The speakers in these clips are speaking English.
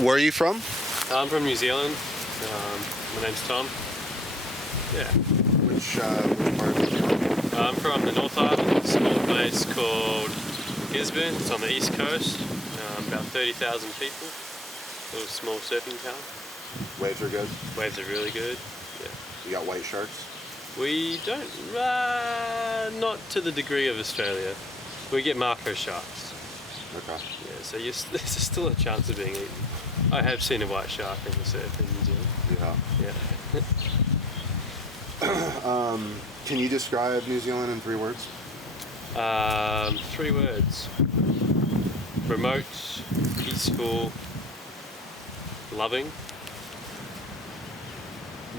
Where are you from? I'm from New Zealand. My name's Tom. Yeah. Which part of New Zealand? I'm from the North Island, a small place called Gisborne. It's on the east coast. About 30,000 people. Little small surfing town. Waves are good? Waves are really good. Yeah. You got white sharks? We don't, not to the degree of Australia. We get mako sharks. Okay. Yeah, so there's still a chance of being eaten. I have seen a white shark in the surf in New Zealand. Yeah. Can you describe New Zealand in 3 words? 3 words. Remote, peaceful, loving.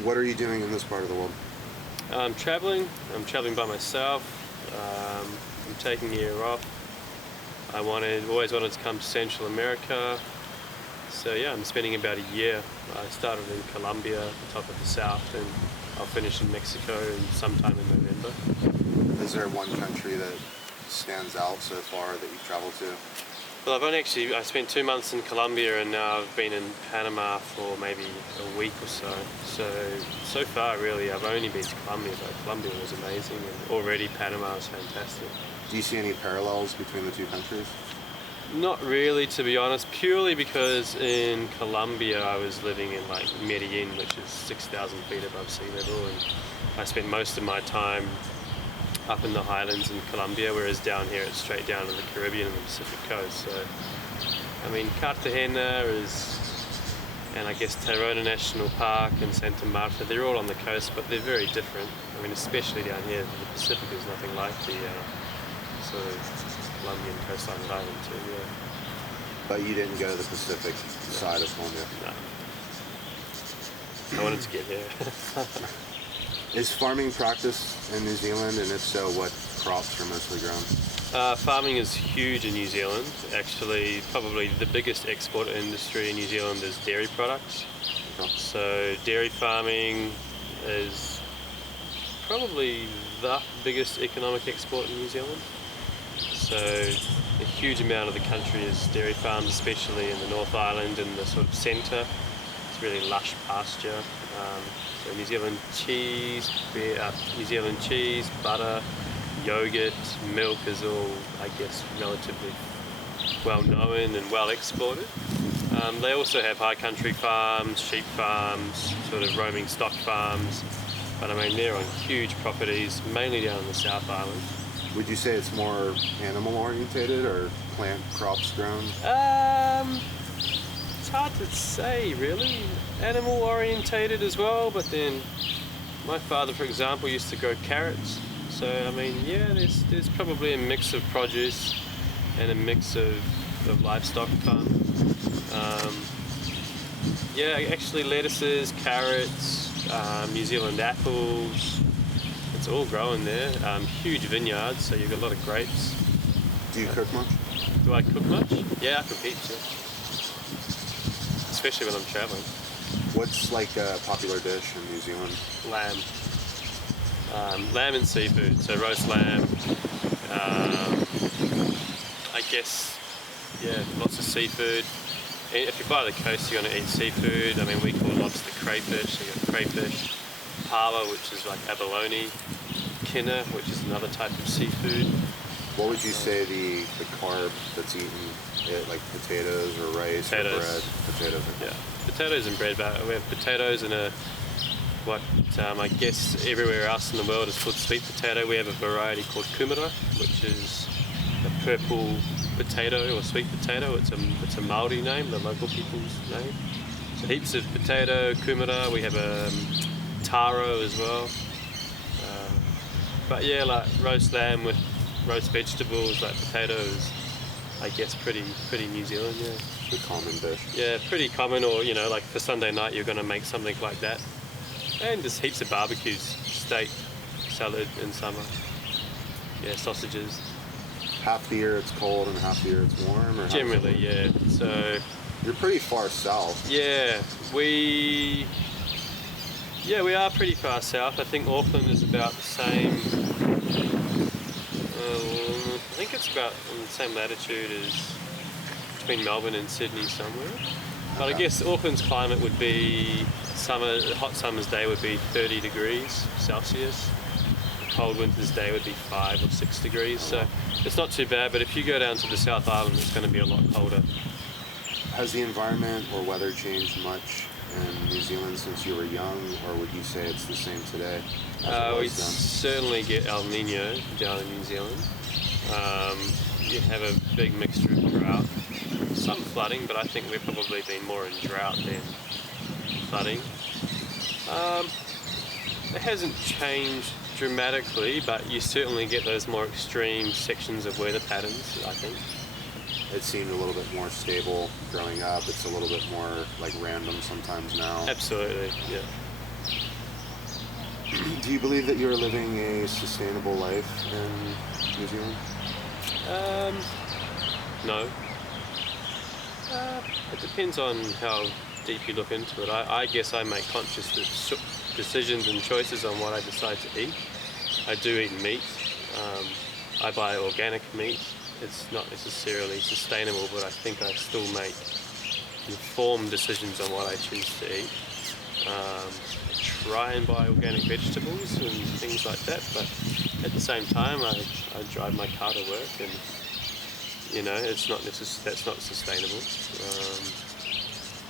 What are you doing in this part of the world? I'm traveling by myself. I'm taking a year off. I always wanted to come to Central America. So yeah, I'm spending about a year. I started in Colombia, the top of the south, and I'll finish in Mexico sometime in November. Is there one country that stands out so far that you've traveled to? Well, I spent 2 months in Colombia, and now I've been in Panama for maybe a week or so. So far really I've only been to Colombia, but Colombia was amazing, and already Panama was fantastic. Do you see any parallels between the 2 countries? Not really, to be honest, purely because in Colombia I was living in like Medellin, which is 6,000 feet above sea level, and I spent most of my time up in the highlands in Colombia, whereas down here it's straight down to the Caribbean and the Pacific coast. So, I mean, Cartagena and I guess Tayrona National Park and Santa Marta, they're all on the coast, but they're very different. I mean, especially down here, the Pacific is nothing like the sort of Colombian coastline that I went to, yeah. But you didn't go to the Pacific side of Colombia? No. I wanted to get here. Is farming practiced in New Zealand, and if so, what crops are mostly grown? Farming is huge in New Zealand. Actually, probably the biggest export industry in New Zealand is dairy products. Okay. So dairy farming is probably the biggest economic export in New Zealand. So a huge amount of the country is dairy farms, especially in the North Island and the sort of centre. It's really lush pasture. So New Zealand cheese, butter, yogurt, milk is all, I guess, relatively well known and well exported. They also have high country farms, sheep farms, sort of roaming stock farms, but I mean they're on huge properties, mainly down in the South Island. Would you say it's more animal orientated or plant crops grown? It's hard to say really. Animal orientated as well, but then my father, for example, used to grow carrots. So I mean, yeah, there's probably a mix of produce and a mix of livestock farm. Yeah, actually lettuces, carrots, New Zealand apples. It's all growing there. Huge vineyards, so you've got a lot of grapes. Do you cook much? Do I cook much? Yeah, I cook heaps, yeah. Especially when I'm traveling. What's like a popular dish in New Zealand? Lamb. Lamb and seafood, so roast lamb. I guess, yeah, lots of seafood. If you're by the coast, you're going to eat seafood. I mean, we call lobster crayfish. So you've got crayfish, pala, which is like abalone, kina, which is another type of seafood. What would you say the carb that's eaten, like potatoes or rice Potatoes. or bread? Potatoes. Yeah, potatoes and bread. But we have potatoes and what I guess everywhere else in the world is called sweet potato. We have a variety called kumara, which is a purple potato or sweet potato. It's a Maori name, the local people's name. So heaps of potato, kumara. We have a taro as well. But yeah, like roast lamb with roast vegetables like potatoes, I guess pretty New Zealand, yeah. The common dish. Yeah, pretty common, or you know, like for Sunday night you're gonna make something like that. And just heaps of barbecues, steak, salad in summer. Yeah, sausages. Half the year it's cold and half the year it's warm, or generally, yeah. So you're pretty far south. Yeah, we are pretty far south. I think Auckland is about the same. I think it's about on the same latitude as between Melbourne and Sydney somewhere. But I Okay. guess Auckland's climate would be a hot summer's day would be 30 degrees Celsius. A cold winter's day would be 5 or 6 degrees. Oh, So wow. it's not too bad. But if you go down to the South Island, it's going to be a lot colder. Has the environment or weather changed much in New Zealand since you were young, or would you say it's the same today as it We was then? certainly get El Nino down in New Zealand. You have a big mixture of drought, some flooding, but I think we've probably been more in drought than flooding. It hasn't changed dramatically, but you certainly get those more extreme sections of weather patterns, I think. It seemed a little bit more stable growing up. It's a little bit more like random sometimes now. Absolutely, yeah. Do you believe that you're living a sustainable life in New Zealand? No. It depends on how deep you look into it. I guess I make conscious decisions and choices on what I decide to eat. I do eat meat. I buy organic meat. It's not necessarily sustainable, but I think I still make informed decisions on what I choose to eat. I try and buy organic vegetables and things like that, but at the same time I drive my car to work, and it's not that's not sustainable.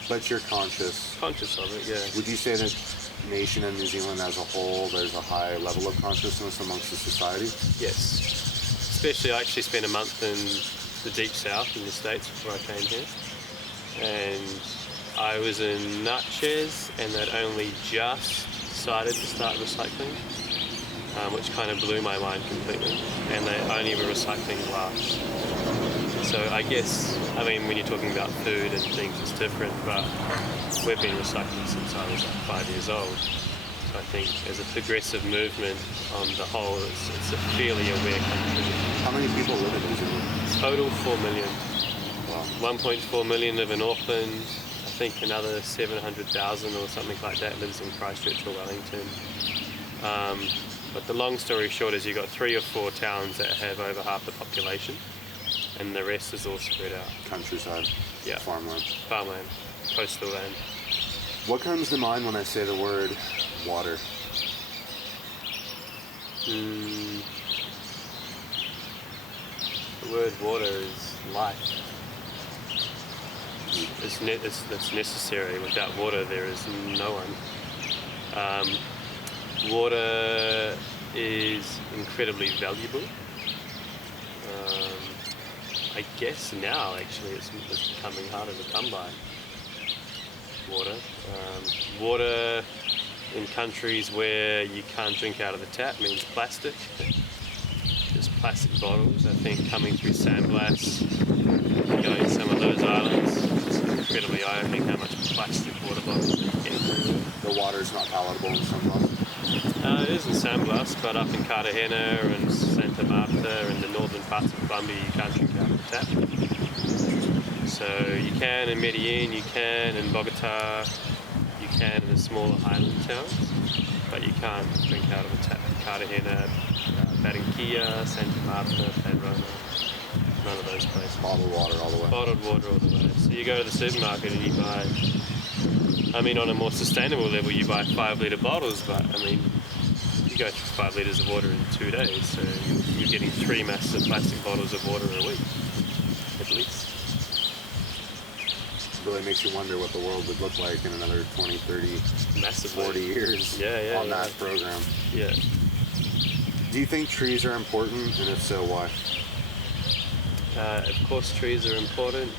But you're conscious. Conscious of it, yeah. Would you say that nation and New Zealand as a whole, there's a high level of consciousness amongst the society? Yes. Especially, I actually spent a month in the deep south in the States before I came here, and I was in Natchez, and they'd only just decided to start recycling, which kind of blew my mind completely, and they only were recycling glass. So I guess, when you're talking about food and things, it's different, but we've been recycling since I was 5 years old. So I think as a progressive movement on the whole, it's a fairly aware country. How many people live in New Zealand? Total 4 million. Wow. 1.4 million live in Auckland. I think another 700,000 or something like that lives in Christchurch or Wellington. But the long story short is you've got 3 or 4 towns that have over half the population, and the rest is all spread out. Countryside. Yeah. Farmland. Farmland, coastal land. What comes to mind when I say the word water? The word water is life. It's necessary. Without water, there is no one. Water is incredibly valuable. I guess now, actually, it's becoming harder to come by. Water. Water in countries where you can't drink out of the tap means plastic. There's plastic bottles. I think coming through sandblast, going to some of those islands, it's incredibly eye-opening how much plastic water bottles are everywhere. The water's not palatable in some places. It is in Sandblast, but up in Cartagena and Santa Marta and the northern parts of Colombia, you can't drink out of the tap. So you can in Medellin, you can in Bogota, you can in the smaller island towns, but you can't drink out of a tap. Cartagena, Barranquilla, Santa Marta, Pedrona, none of those places. Bottled water all the way. Bottled water all the way. So you go to the supermarket and you buy, on a more sustainable level, you buy 5-litre bottles, but you go through 5 litres of water in 2 days, so you're getting 3 massive plastic bottles of water a week, at least. It really makes you wonder what the world would look like in another 20, 30, Massively. 40 years on that program. Yeah. Do you think trees are important, and if so, why? Of course, trees are important.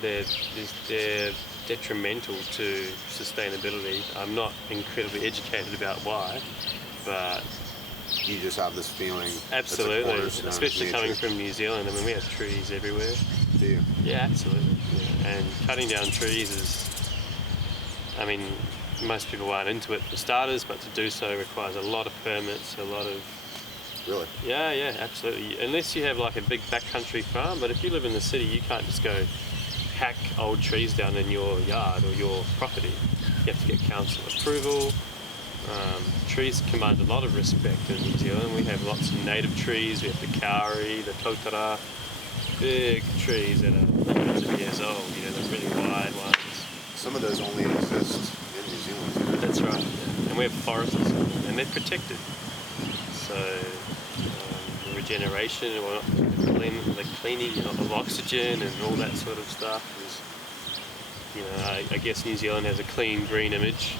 They're detrimental to sustainability. I'm not incredibly educated about why, but You just have this feeling. absolutely, It's a cornerstone of especially coming nature. from New Zealand. We have trees everywhere. Do you? Yeah, absolutely. Yeah. And cutting down trees is, most people aren't into it for starters, but to do so requires a lot of permits, a lot of... Really? Yeah, absolutely. Unless you have like a big backcountry farm, but if you live in the city, you can't just go hack old trees down in your yard or your property. You have to get council approval. Trees command a lot of respect in New Zealand. We have lots of native trees. We have the kauri, the totara, big trees that are hundreds of years old, you know, the really wide ones. Some of those only exist in New Zealand. That's right, yeah. And we have forests and they're protected. So the regeneration or the cleaning of oxygen and all that sort of stuff is, you know, I guess New Zealand has a clean green image,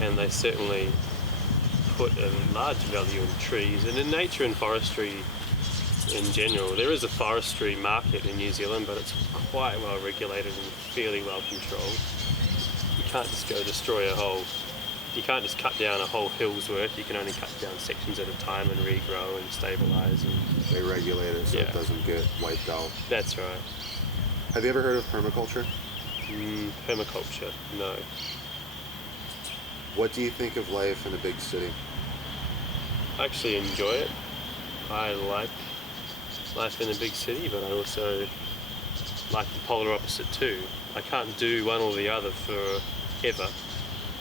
and they certainly put a large value in trees and in nature and forestry in general. There is a forestry market in New Zealand, but it's quite well regulated and fairly well controlled. You can't just go destroy you can't just cut down a whole hill's worth. You can only cut down sections at a time and regrow and stabilize. And They regulate it so Yeah. it doesn't get wiped out. that's right. Have you ever heard of permaculture? Permaculture, no. What do you think of life in a big city? I actually enjoy it. I like life in a big city, but I also like the polar opposite too. I can't do one or the other forever.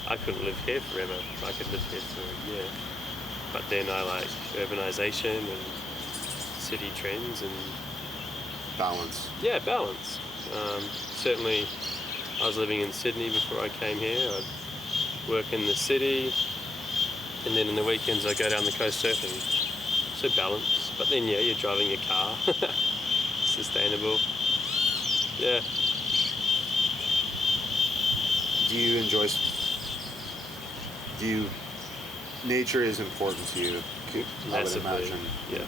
I couldn't live here forever. I could live here for a year. But then I like urbanization and city trends and Balance. yeah, balance. Certainly, I was living in Sydney before I came here. I'd work in the city, and then in the weekends I go down the coast surfing. So balance. But then yeah, you're driving your car. Sustainable. Yeah. Do you enjoy? Nature is important to you, I would Massively. imagine. Yeah.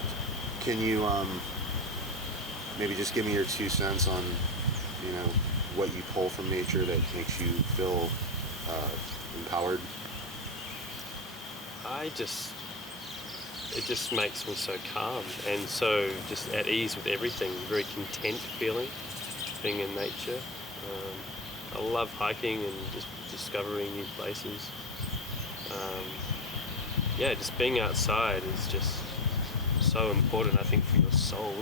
Can you maybe just give me your 2 cents on, you know, what you pull from nature that makes you feel empowered? It just makes me so calm and so just at ease with everything, very content feeling, being in nature. I love hiking and just discovering new places. Yeah, just being outside is just so important, I think, for your soul.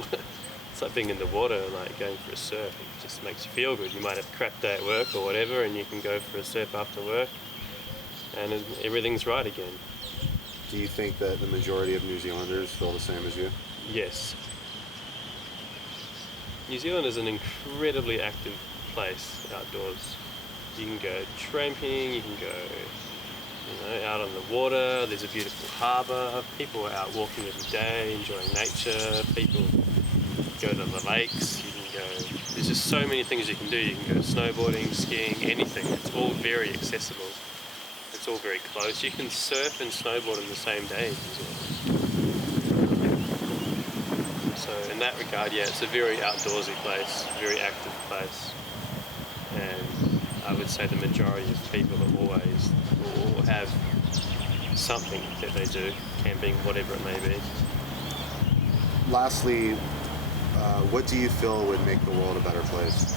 It's like being in the water, like going for a surf. It just makes you feel good. You might have a crap day at work or whatever, and you can go for a surf after work, and everything's right again. Do you think that the majority of New Zealanders feel the same as you? Yes. New Zealand is an incredibly active place outdoors. You can go tramping, you can go out on the water, there's a beautiful harbour, people are out walking every day, enjoying nature, people go to the lakes, you can go, there's just so many things you can do. You can go snowboarding, skiing, anything. It's all very accessible. It's all very close. You can surf and snowboard in the same day in New Zealand. So in that regard, yeah, it's a very outdoorsy place, very active place. And I would say the majority of people are always or have something that they do, camping, whatever it may be. Lastly, what do you feel would make the world a better place?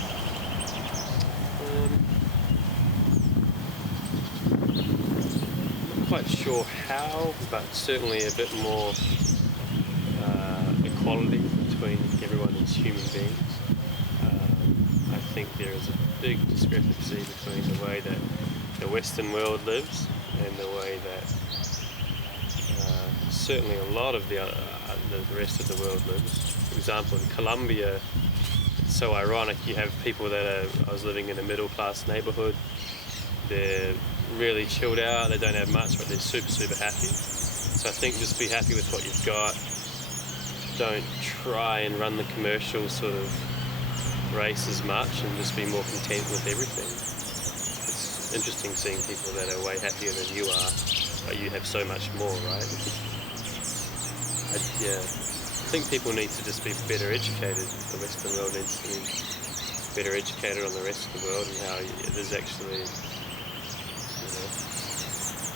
Not quite sure how, but certainly a bit more equality between everyone as human beings. I think there is a big discrepancy between the way that the Western world lives and the way that certainly a lot of the rest of the world lives. For example, in Colombia, it's so ironic. You have people I was living in a middle class neighborhood. They're really chilled out. They don't have much, but they're super, super happy. So I think just be happy with what you've got. Don't try and run the commercial sort of race as much, and just be more content with everything. It's interesting seeing people that are way happier than you are, but you have so much more, right? I think people need to just be better educated. The Western world needs to be better educated on the rest of the world and how it is actually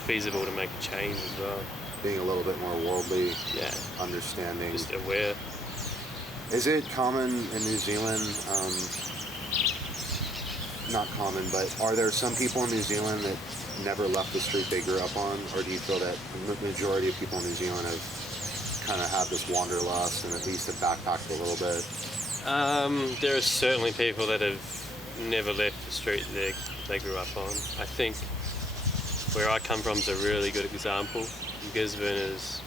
feasible to make a change as well. Being a little bit more worldly, Yeah, understanding. just aware. Is it common in New Zealand? Not common, but are there some people in New Zealand that never left the street they grew up on, or do you feel that the majority of people in New Zealand have kind of had this wanderlust and at least have backpacked a little bit? There are certainly people that have never left the street they grew up on. I think where I come from is a really good example. Gisborne is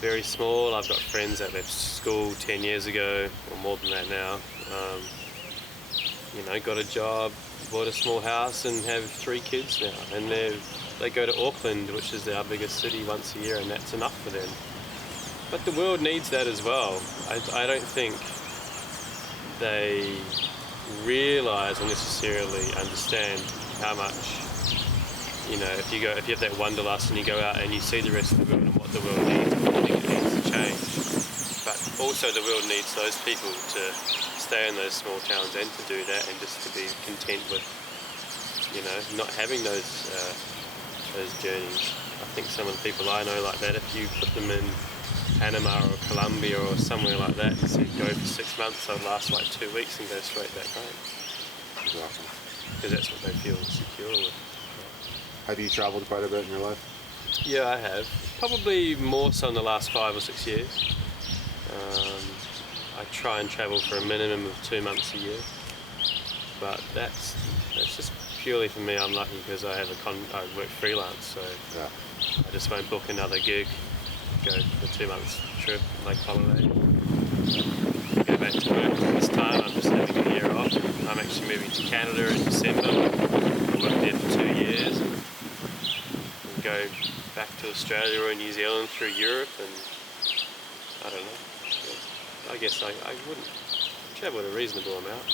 very small. I've got friends that left school 10 years ago, or more than that now. Got a job, bought a small house, and have 3 kids now. And they go to Auckland, which is our biggest city, once a year, and that's enough for them. But the world needs that as well. I don't think they realise or necessarily understand how much, if you have that wanderlust and you go out and you see the rest of the world and what the world needs, I think it needs to change. But also the world needs those people to stay in those small towns and to do that, and just to be content with, not having those journeys. I think some of the people I know like that, if you put them in Panama or Colombia or somewhere like that and said go for 6 months, they'll last like 2 weeks and go straight back home. Exactly. Because that's what they feel secure with. Have you traveled quite a bit in your life? Yeah, I have. Probably more so in the last 5 or 6 years. I try and travel for a minimum of 2 months a year. But that's just purely for me. I'm lucky because I work freelance, so Yeah. I just won't book another gig, go for 2 months trip, like holiday, go back to work. This time I'm just having a year off. I'm actually moving to Canada in December. I worked there for 2 years and go back to Australia or New Zealand through Europe, and I don't know. I guess I wouldn't travel a reasonable amount.